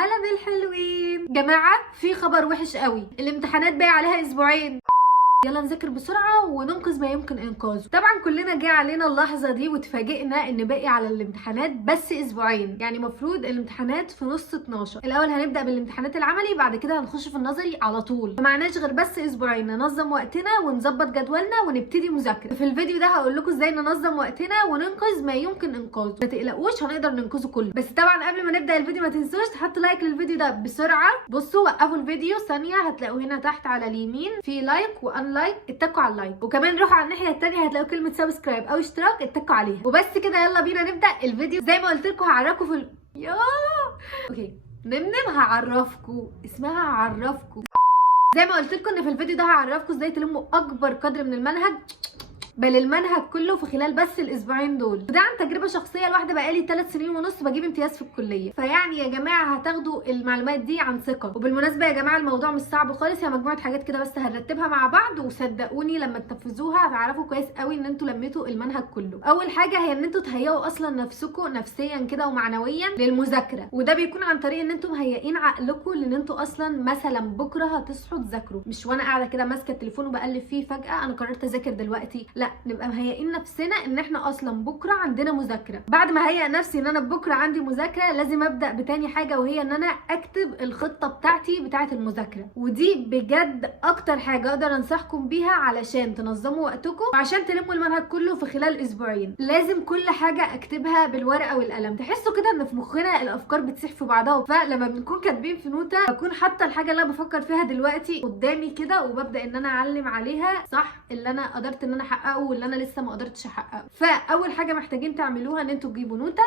هلا بالحلوين جماعه، في خبر وحش قوي. الامتحانات باقي عليها اسبوعين. يلا نذاكر بسرعة وننقذ ما يمكن انقاذه. طبعا كلنا جه علينا اللحظة دي واتفاجئنا ان باقي على الامتحانات بس اسبوعين، يعني مفروض الامتحانات في نص 12. الاول هنبدأ بالامتحانات العملي، بعد كده هنخش في النظري على طول. فمعناش غير بس اسبوعين ننظم وقتنا ونظبط جدولنا ونبتدي مذاكرة. في الفيديو ده هقول لكم ازاي ننظم وقتنا وننقذ ما يمكن انقاذه. ما تقلقوش هنقدر ننقذه كله. بس طبعا قبل ما نبدأ الفيديو ما تنسوش تحطوا لايك للفيديو ده بسرعة. بصوا وقفوا الفيديو ثانية، هتلاقوا هنا تحت على اليمين في لايك وان لايك، اتكوا على اللايك. وكمان روحوا على الناحيه الثانيه هتلاقوا كلمه سبسكرايب او اشتراك، اتكوا عليها. وبس كده يلا بينا نبدا الفيديو. زي ما قلت لكم هعرفكم اوكي هعرفكم اسمها هعرفكم. زي ما قلت لكم ان في الفيديو ده هعرفكم ازاي تلموا اكبر قدر من المنهج، بل المنهج كله في خلال بس الاسبوعين دول. وده عن تجربه شخصيه لوحده، بقالي 3 سنين ونص بجيب امتياز في الكليه. فيعني يا جماعه هتاخدوا المعلومات دي عن ثقه. وبالمناسبه يا جماعه الموضوع مش صعب خالص، هي مجموعه حاجات كده بس هنرتبها مع بعض، وصدقوني لما تنفذوها هتعرفوا كويس قوي ان انتوا لميتوا المنهج كله. اول حاجه هي ان انتوا تهيئوا اصلا نفسكم نفسيا كده ومعنويا للمذاكره، وده بيكون عن طريق ان انتوا مهيئين عقلكم لان انتوا اصلا مثلا بكره هتصحوا تذاكروا، مش وانا قاعده كده ماسكه التليفون وبقلب فيه فجاه انا قررت اذاكر دلوقتي. لا، نبقى مهيئين نفسنا ان احنا اصلا بكره عندنا مذاكره. بعد ما هيئ نفسي ان انا بكره عندي مذاكره، لازم ابدا بتاني حاجه، وهي ان انا اكتب الخطه بتاعتي بتاعه المذاكره. ودي بجد اكتر حاجه اقدر انصحكم بيها علشان تنظموا وقتكم وعشان تلموا المنهج كله في خلال اسبوعين. لازم كل حاجه اكتبها بالورقه والقلم. تحسوا كده ان في مخنا الافكار بتسيح في بعضها، فلما بنكون كاتبين في نوته بكون حاطه الحاجه اللي انا بفكر فيها دلوقتي قدامي كده، وببدا ان انا اعلم عليها صح اللي انا قدرت ان انا احققه واللي انا لسه ما قدرتش احققه. فاول حاجه محتاجين تعملوها ان انتوا تجيبوا نوته،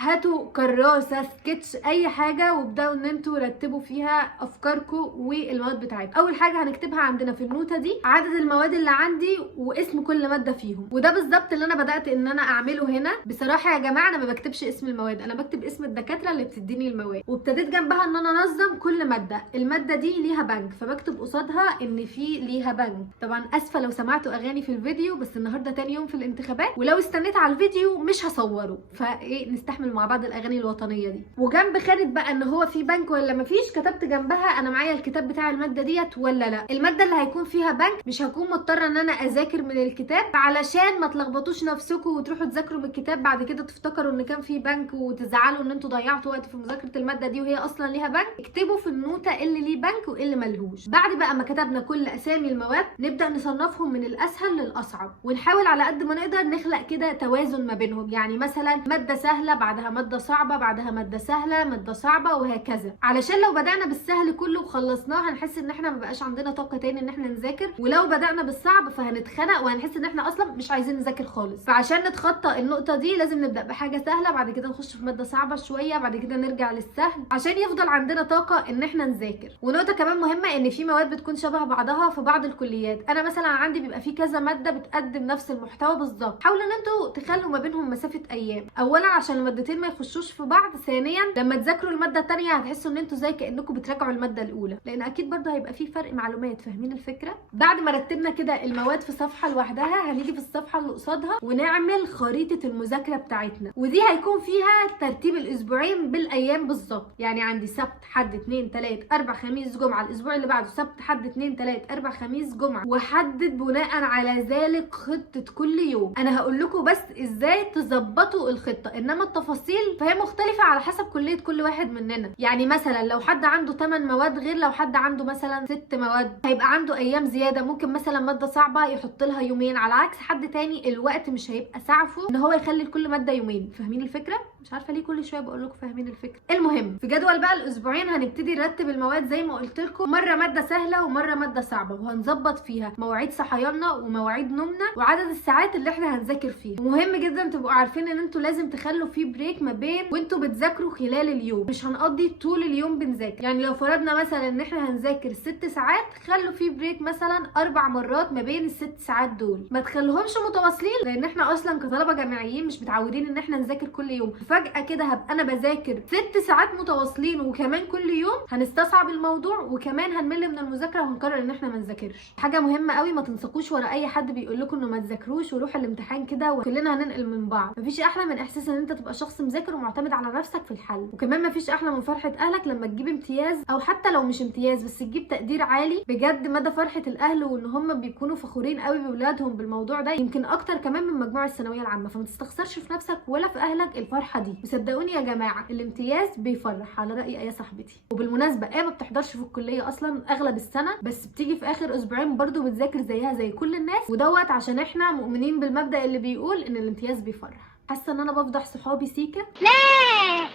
هاتوا كراسه، سكتش، اي حاجه، وابداوا ان انتوا رتبوا فيها افكاركم والمواد بتاعتكم. اول حاجه هنكتبها عندنا في النوته دي عدد المواد اللي عندي واسم كل ماده فيهم. وده بالظبط اللي انا بدات ان انا اعمله هنا. بصراحه يا جماعه انا ما بكتبش اسم المواد، انا بكتب اسم الدكاتره اللي بتديني المواد. وابتديت جنبها ان انا انظم كل ماده. الماده دي ليها بنك فبكتب قصادها ان في ليها بنك. طبعا اسفه لو سمعتوا اغاني في الفيديو، بس النهارده تاني يوم في الانتخابات ولو استنيت على الفيديو مش هصوره، فايه نستحمل مع بعض الاغاني الوطنيه دي. وجنب خانه بقى ان هو في بنك ولا مفيش، كتبت جنبها انا معايا الكتاب بتاع الماده ديت ولا لا. الماده اللي هيكون فيها بنك مش هكون مضطره ان انا اذاكر من الكتاب، علشان ما تلخبطوش نفسكم وتروحوا تذاكروا من الكتاب بعد كده تفتكروا ان كان في بنك وتزعلوا ان انتوا ضيعتوا وقت في مذاكره الماده دي وهي اصلا ليها بنك. اكتبوا في النوته اللي ليه بنك واللي ملهوش. بعد بقى ما كتبنا كل اسامي المواد نبدا نصنفهم من الاسهل للاصعب، ونحاول على قد ما نقدر نخلق كده توازن ما بينهم. يعني مثلا ماده سهله بعدها ماده صعبه بعدها ماده سهله ماده صعبه وهكذا، علشان لو بدانا بالسهل كله وخلصناه هنحس ان احنا مبقاش عندنا طاقه تاني ان احنا نذاكر، ولو بدانا بالصعب فهنتخنق وهنحس ان احنا اصلا مش عايزين نذاكر خالص. فعشان نتخطى النقطه دي لازم نبدا بحاجه سهله، بعد كده نخش في ماده صعبه شويه، بعد كده نرجع للسهل عشان يفضل عندنا طاقه ان احنا نذاكر. ونقطه كمان مهمه ان في مواد بتكون شبه بعضها في بعض الكليات. انا مثلا عندي بيبقى في كذا ماده بتقدم نفس المحتوى بالظبط. حاولوا ان انتوا تخلوا ما بينهم مسافه ايام، اولا عشان المادتين ما يخشوش في بعض، ثانيا لما تذاكروا الماده الثانيه هتحسوا ان انتوا زي كانكم بتراجعوا الماده الاولى، لان اكيد برضه هيبقى في فرق معلومات. فاهمين الفكره؟ بعد ما رتبنا كده المواد في صفحه لوحدها هنيجي في الصفحه اللي قصادها ونعمل خريطه المذاكره بتاعتنا، ودي هيكون فيها ترتيب الاسبوعين بالايام بالظبط. يعني عندي سبت حد 2 3 4 خميس جمعه، الاسبوع اللي بعده سبت حد 2 3 4 خميس جمعه، وحدد بناء على ذلك خطه كل يوم. انا هقول لكم بس ازاي تظبطوا الخطه، انما التفاصيل فهي مختلفه على حسب كليه كل واحد مننا. يعني مثلا لو حد عنده 8 مواد غير لو حد عنده مثلا 6 مواد، هيبقى عنده ايام زياده. ممكن مثلا ماده صعبه يحط لها يومين، على عكس حد تاني الوقت مش هيبقى سعفه ان هو يخلي لكل ماده يومين. فاهمين الفكره؟ مش عارفه ليه كل شويه بقول لكم فاهمين الفكره. المهم في جدول بقى الاسبوعين هنبتدي نرتب المواد زي ما قلت لكم، مره ماده سهله ومره ماده صعبه، وهنظبط فيها مواعيد صحياننا ومواعيد نومنا وعدد الساعات اللي احنا هنذاكر فيها. ومهم جدا تبقوا عارفين ان انتوا لازم تخلوا في بريك ما بين وانتوا بتذاكروا خلال اليوم. مش هنقضي طول اليوم بنذاكر. يعني لو فرضنا مثلا ان احنا هنذاكر 6 ساعات، خلوا في بريك مثلا 4 مرات ما بين ال6 ساعات دول، ما تخلوهمش متواصلين، لان احنا اصلا كطلبه جامعيين مش متعودين ان احنا نذاكر كل يوم. وفجاه كده هبقى انا بذاكر 6 ساعات متواصلين وكمان كل يوم، هنستصعب الموضوع وكمان هنمل من المذاكره وهنقرر ان احنا ما نذاكرش. حاجه مهمه قوي، ما تنسقوش ورا اي حد بيقول لكم انه ما تذاكروش وروح الامتحان كده وكلنا هننقل من بعض. مفيش احلى من احساس ان انت تبقى شخص مذاكر ومعتمد على نفسك في الحل، وكمان مفيش احلى من فرحه اهلك لما تجيب امتياز، او حتى لو مش امتياز بس تجيب تقدير عالي. بجد مدى فرحه الاهل وان هم بيكونوا فخورين قوي باولادهم بالموضوع ده يمكن اكتر كمان من مجموع الثانويه العامه، فما تستخسرش في نفسك ولا في اهلك الفرحه دي. وصدقوني يا جماعه الامتياز بيفرح على راي ايه صاحبتي. وبالمناسبه ما بتحضرش في الكليه اصلا اغلب السنه، بس بتيجي في اخر اسبوعين برضو بتذاكر زيها زي كل الناس، ودوت عشان احنا مؤمنين بالمبدا اللي بيقول ان الامتياز بيفرح. حاسه ان انا بفضح صحابي سيكا. لا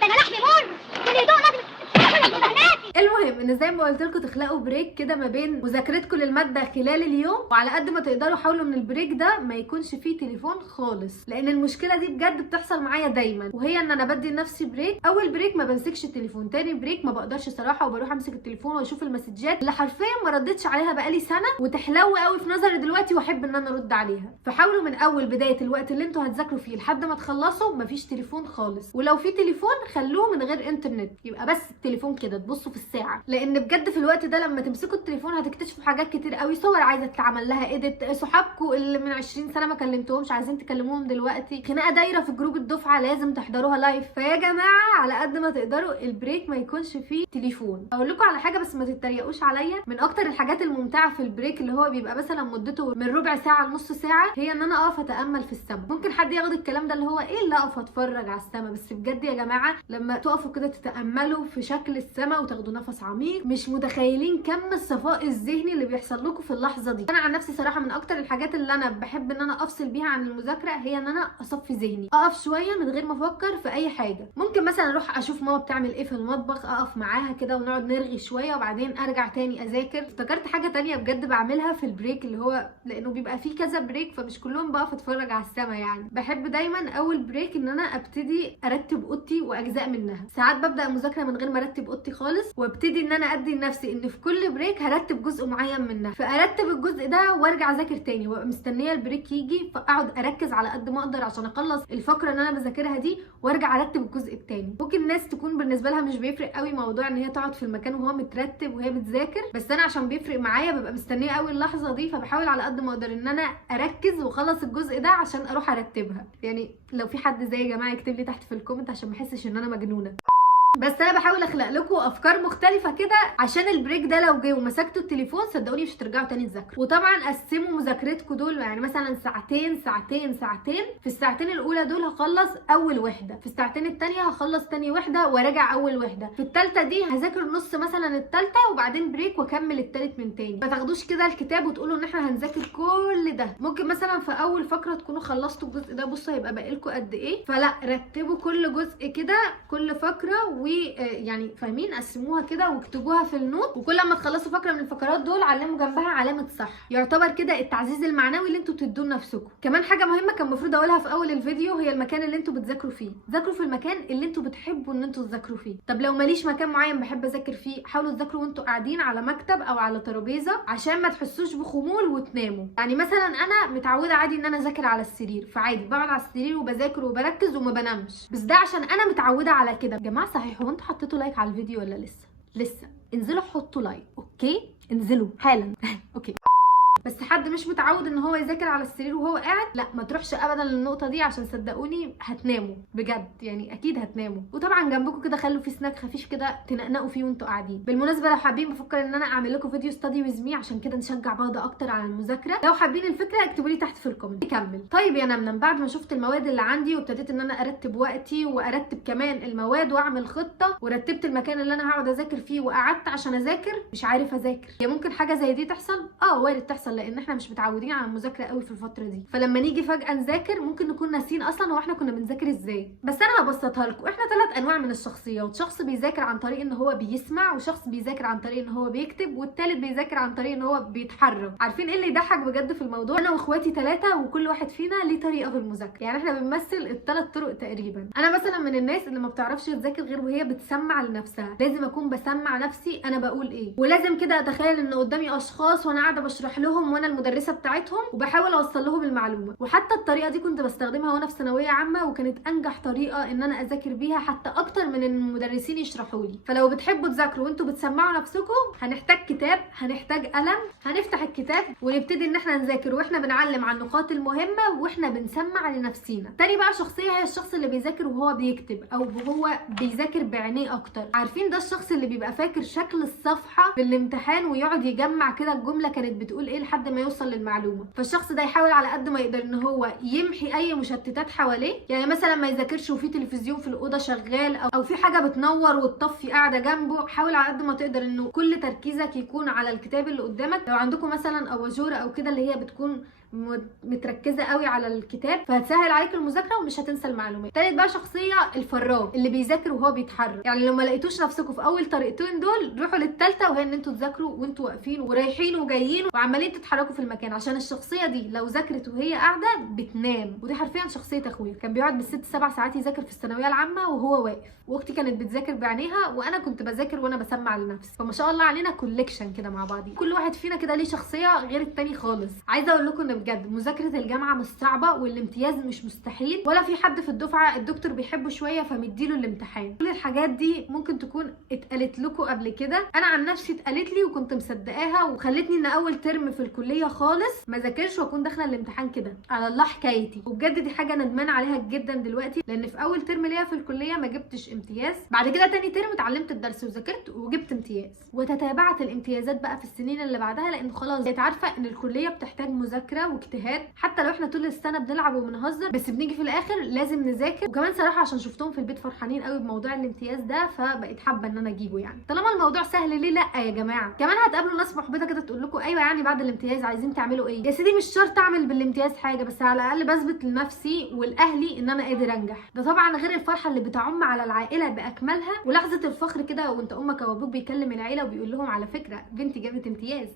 ده انا لحمي مر كل هدوء لازم. المهم ان زي ما قلت لكم تخلقوا بريك كده ما بين مذاكرتكم للماده خلال اليوم، وعلى قد ما تقدروا حاولوا ان البريك ده ما يكونش فيه تليفون خالص، لان المشكله دي بجد بتحصل معايا دايما، وهي ان انا بدي لنفسي بريك. اول بريك ما بمسكش التليفون، تاني بريك ما بقدرش صراحه وبروح امسك التليفون واشوف المسجات اللي حرفيا ما ردتش عليها بقالي سنه وتحلو قوي في نظري دلوقتي واحب ان انا ارد عليها. فحاولوا من اول بدايه الوقت اللي انتوا هتذاكروا فيه لحد ما تخلصوا مفيش تليفون خالص، ولو في تليفون خلوه من غير انترنت، يبقى بس التليفون كده تبصوا في الساعه، لان بجد في الوقت ده لما تمسكوا التليفون هتكتشفوا حاجات كتير قوي. صور عايزه تتعمل لها ايديت، صحابكم اللي من 20 سنه ما كلمتوهمش عايزين تكلموهم دلوقتي، خناقه دايره في جروب الدفعه لازم تحضروها لايف. فيا جماعه على قد ما تقدروا البريك ما يكونش فيه تليفون. اقول لكم على حاجه بس ما تتريقوش عليا، من اكتر الحاجات الممتعه في البريك اللي هو بيبقى مثلا مدته من ربع ساعه لنص ساعه هي ان انا اقف اتامل في السماء. ممكن حد ياخد الكلام ده اللي هو ايه اللي اقف اتفرج على السماء، بس بجد يا جماعه لما تقفوا كده تتاملوا في شكل السماء وتاخدوا نفس عميق مش متخيلين كم الصفاء الذهني اللي بيحصل لكم في اللحظه دي. انا عن نفسي صراحه من اكتر الحاجات اللي انا بحب ان انا افصل بيها عن المذاكره هي ان انا اصفي ذهني، اقف شويه من غير ما افكر في اي حاجه. ممكن مثلا اروح اشوف ماما بتعمل ايه في المطبخ، اقف معاها كده ونقعد نرغي شويه وبعدين ارجع تاني اذاكر. افتكرت حاجه تانية بجد بعملها في البريك، اللي هو لانه بيبقى فيه كذا بريك فمش كلهم بقف اتفرج على السما، يعني بحب دايما اول بريك ان انا ابتدي ارتب اوضتي واجزاء منها. ساعات ببدا المذاكره من غير ما ارتب اوضتي خالص، وابتدي ان انا ادي لنفسي ان في كل بريك هرتب جزء معين منها، فارتب الجزء ده وارجع اذاكر تاني وابقى مستنيه البريك يجي، فاقعد اركز على قد ما اقدر عشان اخلص الفقره اللي انا بذاكرها دي وارجع ارتب الجزء التاني. ممكن الناس تكون بالنسبه لها مش بيفرق قوي موضوع ان هي تقعد في المكان وهو مترتب وهي بتذاكر، بس انا عشان بيفرق معايا ببقى مستنيه قوي اللحظه دي، فبحاول على قد ما اقدر ان انا اركز واخلص الجزء ده عشان اروح ارتبها. يعني لو في حد زي يا جماعه يكتب لي تحت في الكومنت عشان ما احسش ان انا مجنونه. بس انا بحاول اخلق لكم افكار مختلفه كده عشان البريك ده لو جه ومسكتوا التليفون صدقوني مش هترجعوا تاني تذاكروا. وطبعا قسموا مذاكرتكم دول، يعني مثلا ساعتين ساعتين ساعتين، في الساعتين الاولى دول هخلص اول وحده، في الساعتين التانية هخلص تاني وحده وراجع اول وحده، في التالتة دي هذاكر نص مثلا التالتة وبعدين بريك واكمل التالت من تاني. ما تاخدوش كده الكتاب وتقولوا ان احنا هنذاكر كل ده. ممكن مثلا في اول فقره تكونوا خلصتوا الجزء ده، بصوا هيبقى باقي لكم قد ايه، فلا رتبوا كل جزء كده كل فقره ويعني فاهمين قسموها كده واكتبوها في النوت، وكل ما تخلصوا فقره من الفقرات دول علموا جنبها علامه صح، يعتبر كده التعزيز المعنوي اللي انتوا بتدوه لنفسكم. كمان حاجه مهمه كان المفروض اقولها في اول الفيديو هي المكان اللي انتوا بتذاكروا فيه. ذاكروا في المكان اللي انتوا بتحبوا ان انتوا تذاكروا فيه. طب لو ماليش مكان معين بحب اذاكر فيه، حاولوا تذاكروا وانتوا قاعدين على مكتب او على ترابيزه عشان ما تحسوش بخمول وتناموا. يعني مثلا انا متعوده عادي ان انا اذاكر على السرير، فعادي بقعد على السرير وبذاكر وبركز وما بنامش، بس ده عشان انا متعوده على كده. يا جماعه صحيح هو انتوا حطيتوا لايك على الفيديو ولا لسه؟ انزلوا حطوا لايك، اوكي؟ انزلوا حالا اوكي. بس حد مش متعود ان هو يذاكر على السرير وهو قاعد، لا ما تروحش ابدا للنقطه دي عشان صدقوني هتناموا بجد، يعني اكيد هتناموا. وطبعا جنبكم كده خلوا في سناك خفيف كده تنقنقوا فيه وانتوا قاعدين. بالمناسبه لو حابين بفكر ان انا اعمل لكم فيديو ستادي ويز مي عشان كده نشجع بعض اكتر على المذاكره. لو حابين الفكره اكتبوا لي تحت في الكومنت نكمل. طيب يا نمنم، بعد ما شفت المواد اللي عندي وابتديت ان انا ارتب وقتي وارتب كمان المواد واعمل خطه ورتبت المكان اللي انا هقعد اذاكر فيه وقعدت عشان اذاكر مش عارف اذاكر، هي ممكن حاجه زي دي تحصل؟ وارد تحصل، لان احنا مش متعودين على المذاكره قوي في الفتره دي، فلما نيجي فجاه نذاكر ممكن نكون ناسيين اصلا هو احنا كنا بنذاكر ازاي. بس انا هبسطها لكم، احنا 3 انواع من الشخصيات، شخص بيذاكر عن طريق ان هو بيسمع، وشخص بيذاكر عن طريق ان هو بيكتب، والتالت بيذاكر عن طريق ان هو بيتحرك. عارفين ايه اللي يضحك بجد في الموضوع؟ انا واخواتي 3 وكل واحد فينا ليه طريقه في المذاكره، يعني احنا بنمثل ال3 طرق تقريبا. انا مثلا من الناس اللي ما بتعرفش تذاكر غير وهي بتسمع لنفسها، لازم اكون بسمع نفسي انا بقول ايه، ولازم كده اتخيل ان قدامي اشخاص وانا قاعده بشرح لهم لهم وانا المدرسه بتاعتهم وبحاول اوصل لهم المعلومه. وحتى الطريقه دي كنت بستخدمها وانا في ثانويه عامه، وكانت انجح طريقه ان انا اذاكر بيها حتى اكتر من ان المدرسين يشرحوا لي. فلو بتحبوا تذاكروا وانتوا بتسمعوا نفسكم، هنحتاج كتاب، هنحتاج قلم، هنفتح الكتاب ونبتدي ان احنا نذاكر واحنا بنعلم عن النقاط المهمه واحنا بنسمع لنفسينا. تاني بقى شخصيه هي الشخص اللي بيذاكر وهو بيكتب، او هو بيذاكر بعينيه اكتر. عارفين ده الشخص اللي بيبقى فاكر شكل الصفحه في الامتحان ويقعد يجمع كده الجمله كانت بتقول ايه لحد ما يوصل للمعلومه. فالشخص ده يحاول على قد ما يقدر ان هو يمحي اي مشتتات حواليه، يعني مثلا ما يذاكرش وفي تلفزيون في الاوضه شغال او في حاجه بتنور وتطفي قاعده جنبه. حاول على قد ما تقدر انه كل تركيزك يكون على الكتاب اللي قدامك. لو عندكم مثلا اباجوره او كده اللي هي بتكون متركزه قوي على الكتاب، فهتسهل عليك المذاكره ومش هتنسى المعلومات. تالت بقى شخصيه الفراب اللي بيذاكر وهو بيتحرك. يعني لو ما لقيتوش نفسكم في اول طريقتين دول، روحوا للثالثه وهي ان انتوا تذاكروا وانتوا واقفين ورايحين وجايين وعمالين تتحركوا في المكان. عشان الشخصيه دي لو ذاكرت وهي قاعده بتنام، ودي حرفيا شخصيه اخويا. كان بيقعد بالست 7 ساعات يذاكر في الثانويه العامه وهو واقف، واختي كانت بتذاكر بعينيها وانا كنت بذاكر وانا بسمع لنفسي. فما شاء الله علينا كوليكشن كده مع بعض. كل واحد فينا كده ليه شخصيه غير التاني خالص. عايزه اقول لكم ان بجد مذاكره الجامعه مش صعبه والامتياز مش مستحيل، ولا في حد في الدفعه الدكتور بيحبه شويه فمديله الامتحان. كل الحاجات دي ممكن تكون اتقالت لكم قبل كده. انا عن نفسي اتقالت لي وكنت مصدقاها، وخلتني ان اول ترم في الكليه خالص ما ذاكرش واكون داخله الامتحان كده على الله حكايتي. وبجد دي حاجه ندمان عليها جدا دلوقتي، لان في اول ترم ليا في الكليه ما جبتش امتياز. بعد كده تاني ترم اتعلمت الدرس وذاكرت وجبت امتياز، وتتابعت الامتيازات بقى في السنين اللي بعدها، لان خلاص بقيت عارفه ان الكليه بتحتاج مذاكره واجتهاد. حتى لو احنا طول السنه بنلعب وبنهزر، بس بنيجي في الاخر لازم نذاكر. وكمان صراحه عشان شفتهم في البيت فرحانين قوي بموضوع الامتياز ده، فبقيت حابه ان انا اجيبه. يعني طالما الموضوع سهل ليه لا يا جماعه؟ كمان هتقابلوا ناس محبطه كده تقول لكم ايوه يعني بعد الامتياز عايزين تعملوا ايه؟ يا سيدي مش شرط اعمل بالامتياز حاجه، بس على الاقل بثبت لنفسي ولاهلي ان انا قادر انجح. ده طبعا غير الفرحه اللي بتعم على العائله باكملها، ولحظه الفخر كده وانت امك او ابوك بيكلم العيله وبيقول لهم على فكره بنتي جابت امتياز.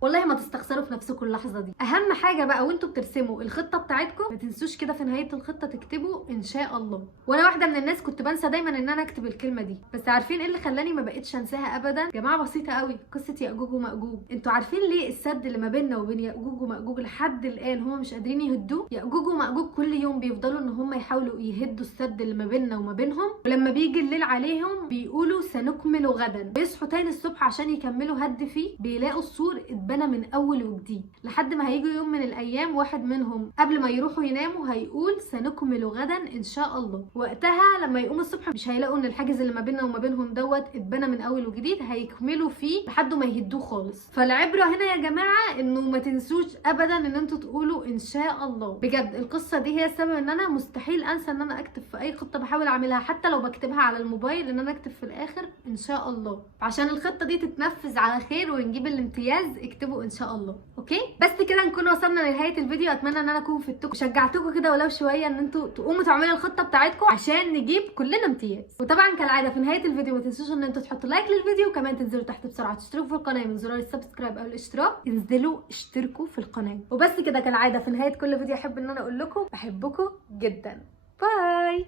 والله ما تستخسروا في نفسكم اللحظه دي. اهم حاجه بقى وانتوا بترسموا الخطه بتاعتكم، ما تنسوش كده في نهايه الخطه تكتبوا ان شاء الله. وانا واحده من الناس كنت بنسى دايما ان انا اكتب الكلمه دي، بس عارفين ايه اللي خلاني ما بقتش انساها ابدا؟ يا جماعه بسيطه قوي، قصه ياجوج وماجوج. انتوا عارفين ليه السد اللي ما بيننا وبين ياجوج وماجوج لحد الان هم مش قادرين يهدوه؟ ياجوج وماجوج كل يوم بيفضلوا ان هم يحاولوا يهدوا السد اللي ما بيننا وما بينهم، ولما بيجي الليل عليهم بيقولوا سنكمل غدا. بيصحوا تاني الصبح عشان يكملوا هد فيه، بيلاقوا السور اتبنى من اول وجديد، لحد ما هيجي يوم من الايام واحد منهم قبل ما يروحوا يناموا هيقول سنكمل غدا ان شاء الله. وقتها لما يقوموا الصبح مش هيلاقوا ان الحاجز اللي ما بيننا وما بينهم دوت اتبنى من اول وجديد، هيكملوا فيه لحد ما يهدوه خالص. فالعبره هنا يا جماعه انه ما تنسوش ابدا ان انتوا تقولوا ان شاء الله. بجد القصه دي هي السبب ان انا مستحيل انسى ان انا اكتب في اي خطه بحاول اعملها، حتى لو بكتبها على الموبايل، ان انا اكتب في الاخر ان شاء الله. عشان الخطه دي تتنفذ على خير ونجيب الامتياز اكتبوا ان شاء الله. اوكي بس كده نكون وصلنا لنهايه الفيديو. اتمنى ان انا اكون فدتكم وشجعتكم كده ولو شويه ان انتوا تقوموا تعملوا الخطه بتاعتكم عشان نجيب كلنا امتياز. وطبعا كالعاده في نهايه الفيديو ما تنسوش ان انتوا تحطوا لايك للفيديو، وكمان تنزلوا تحت بسرعه تشتركوا في القناه من زرار السبسكرايب او الاشتراك. انزلوا اشتركوا في القناه. وبس كده كالعاده في نهايه كل فيديو احب ان انا اقول لكم بحبكم جدا. باي.